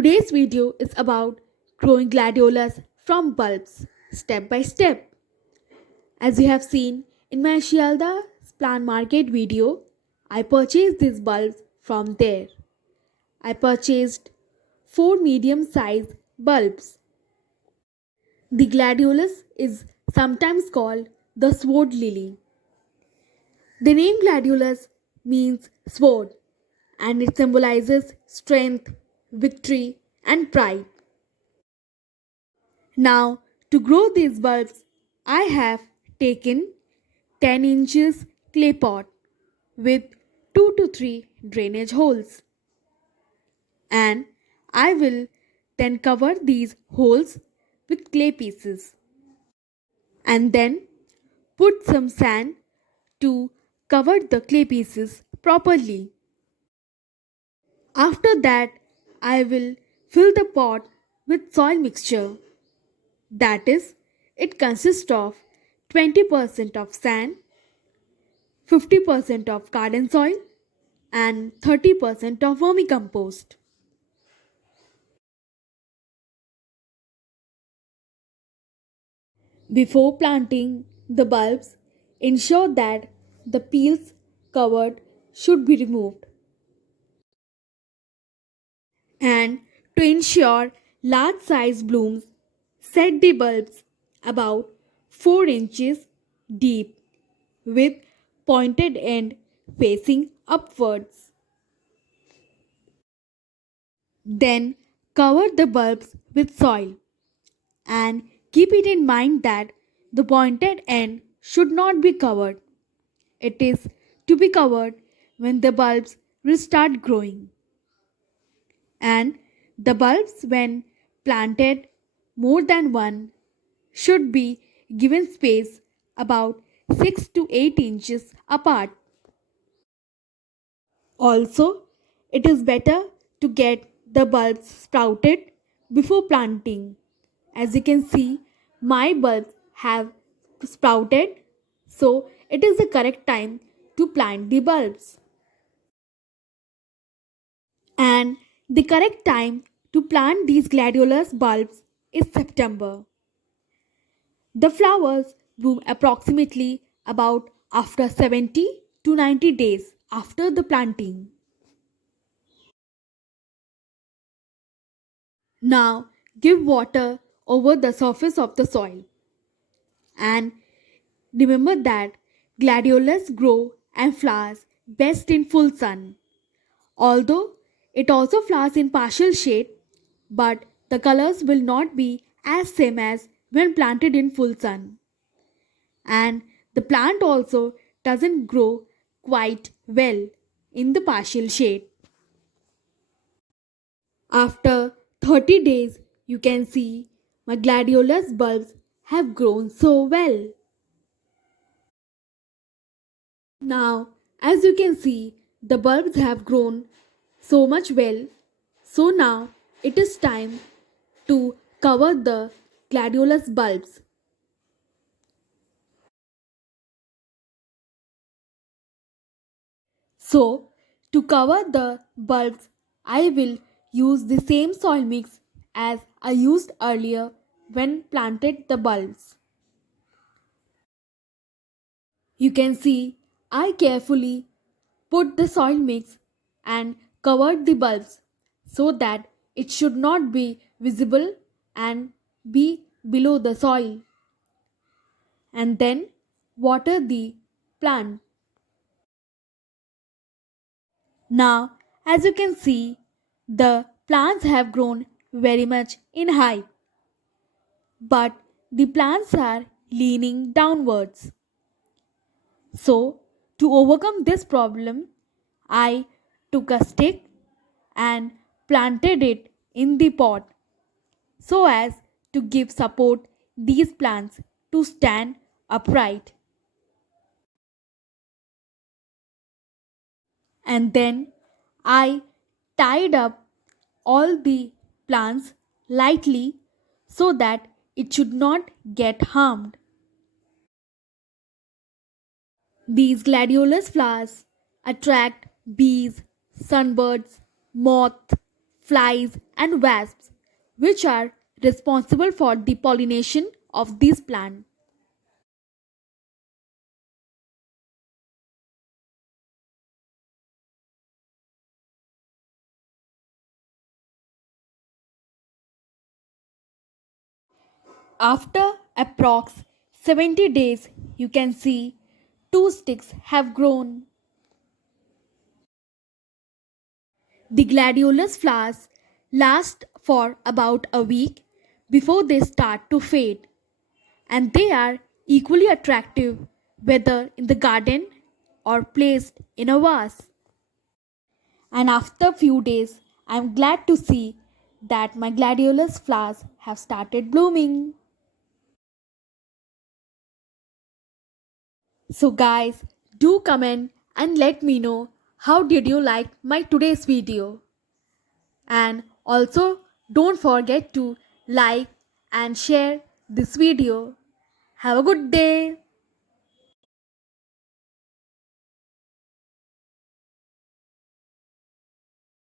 Today's video is about growing gladiolas from bulbs step by step. As you have seen in my Shialda plant market video, I purchased these bulbs from there. I purchased 4 medium sized bulbs. The gladiolus is sometimes called the sword lily. The name gladiolus means sword and it symbolizes strength, victory, and pride. Now, to grow these bulbs, I have taken 10 inches clay pot with 2 to 3 drainage holes, and I will then cover these holes with clay pieces and then put some sand to cover the clay pieces properly. After that, I will fill the pot with soil mixture. That is, it consists of 20% of sand, 50% of garden soil, and 30% of vermicompost. Before planting the bulbs, ensure that the peels covered should be removed. And to ensure large size blooms, set the bulbs about 4 inches deep with pointed end facing upwards. Then cover the bulbs with soil and keep it in mind that the pointed end should not be covered. It is to be covered when the bulbs will start growing. And the bulbs, when planted more than one, should be given space about 6 to 8 inches apart. Also, it is better to get the bulbs sprouted before planting. As you can see, my bulbs have sprouted, so it is the correct time to plant the bulbs. And the correct time to plant these gladiolus bulbs is September. The flowers bloom approximately about after 70 to 90 days after the planting. Now give water over the surface of the soil. And remember that gladiolus grow and flowers best in full sun. Although it also flowers in partial shade, but the colors will not be as same as when planted in full sun. And the plant also doesn't grow quite well in the partial shade. After 30 days, you can see my gladiolus bulbs have grown so well. Now, as you can see, the bulbs have grown so much well. So now it is time to cover the gladiolus bulbs. So, to cover the bulbs, I will use the same soil mix as I used earlier when planted the bulbs. You can see I carefully put the soil mix and covered the bulbs so that it should not be visible and be below the soil. And then water the plant. Now, as you can see, the plants have grown very much in height, but the plants are leaning downwards. So, to overcome this problem, I took a stick and planted it in the pot so as to give support these plants to stand upright. And then I tied up all the plants lightly so that it should not get harmed. These gladiolus flowers attract bees, sunbirds, moths, flies, and wasps, which are responsible for the pollination of these plants. After approx 70 days, you can see two sticks have grown. The gladiolus flowers last for about a week before they start to fade, and they are equally attractive whether in the garden or placed in a vase. And after a few days, I am glad to see that my gladiolus flowers have started blooming. So guys, do comment and let me know how did you like my today's video. And also don't forget to like and share this video. Have a good day.